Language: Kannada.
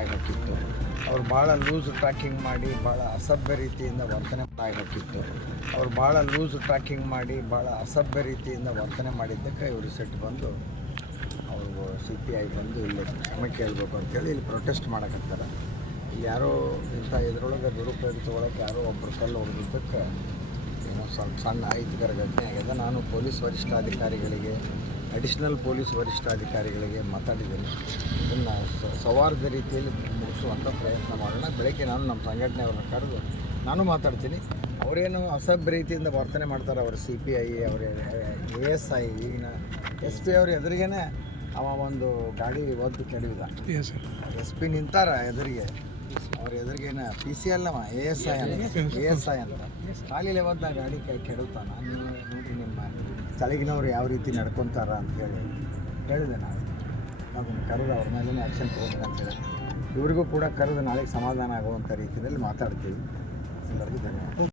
ಆಗಬೇಕಿತ್ತು. ಅವ್ರು ಭಾಳ ಲೂಸ್ ಟ್ರ್ಯಾಕಿಂಗ್ ಮಾಡಿ ಭಾಳ ಅಸಭ್ಯ ರೀತಿಯಿಂದ ವರ್ತನೆ ಆಗಬೇಕಿತ್ತು. ಅವ್ರು ಭಾಳ ಲೂಸ್ ಟ್ರ್ಯಾಕಿಂಗ್ ಮಾಡಿ ಭಾಳ ಅಸಭ್ಯ ರೀತಿಯಿಂದ ವರ್ತನೆ ಮಾಡಿದ್ದಕ್ಕೆ ಇವರು ಸಿಟ್ಟು ಬಂದು ಅವರು CPI ಬಂದು ಇಲ್ಲಿ ಕ್ಷಮೆ ಕೇಳಬೇಕು ಅಂತೇಳಿ ಇಲ್ಲಿ ಪ್ರೊಟೆಸ್ಟ್ ಮಾಡಕತ್ತಾರೆ. ಇಲ್ಲಿ ಯಾರೋ ಇಂಥ ಇದರೊಳಗೆ ದುರುಪಯೋಗ ತೊಗೊಳಕ್ಕೆ ಯಾರೋ ಒಬ್ಬರು ಕಲ್ಲು ಹೊಡೆದಿದ್ದಕ್ಕೆ ಏನೋ ಸ್ವಲ್ಪ ಸಣ್ಣ ಅಹಿತಕರ ಘಟನೆ ಆಗಿದೆ. ನಾನು ಪೊಲೀಸ್ ವರಿಷ್ಠಾಧಿಕಾರಿಗಳಿಗೆ, ಅಡಿಷ್ನಲ್ ಪೊಲೀಸ್ ವರಿಷ್ಠಾಧಿಕಾರಿಗಳಿಗೆ ಮಾತಾಡಿದ್ದೀನಿ. ಇದನ್ನು ಸೌಹಾರ್ದ ರೀತಿಯಲ್ಲಿ ಮುಗಿಸುವಂಥ ಪ್ರಯತ್ನ ಮಾಡೋಣ. ಬೆಳಗ್ಗೆ ನಾನು ನಮ್ಮ ಸಂಘಟನೆಯವ್ರನ್ನ ಕರೆದು ನಾನು ಮಾತಾಡ್ತೀನಿ. ಅವರೇನು ಅಸಭ್ಯ ರೀತಿಯಿಂದ ವರ್ತನೆ ಮಾಡ್ತಾರೆ. ಅವರು CPI, ಅವರ ASI, ಈಗಿನ SP ಅವ್ರ ಎದುರಿಗೇ ಅವ ಒಂದು ಗಾಡಿ ಒದ್ದು ಕೆಡವಿದ. SP ನಿಂತಾರ ಎದುರಿಗೆ, ಅವ್ರ ಎದುರಿಗೇನ PC ಅಲ್ಲವ ASI ಅಂತ ಖಾಲಿಲೆ ಒದ್ದ ಗಾಡಿ ಕೆಡುತ್ತಾನ. ನೀವು ನೋಡಿ ನಿಮ್ಮ ತಲೆಗಿನವ್ರು ಯಾವ ರೀತಿ ನಡ್ಕೊತಾರ ಅಂತೇಳಿ ಹೇಳಿದೆ. ನಾನು ಅದನ್ನು ಕರೆದು ಅವ್ರ ಮೇಲೆ ಆ್ಯಕ್ಷನ್ ತೊಗೊಳ್ಬೇಕು ಅಂತೇಳಿ ಇವ್ರಿಗೂ ಕೂಡ ಕರೆದು ನಾಳೆಗೆ ಸಮಾಧಾನ ಆಗುವಂಥ ರೀತಿಯಲ್ಲಿ ಮಾತಾಡ್ತೀವಿ. ಎಲ್ಲರಿಗೂ ಧನ್ಯವಾದ.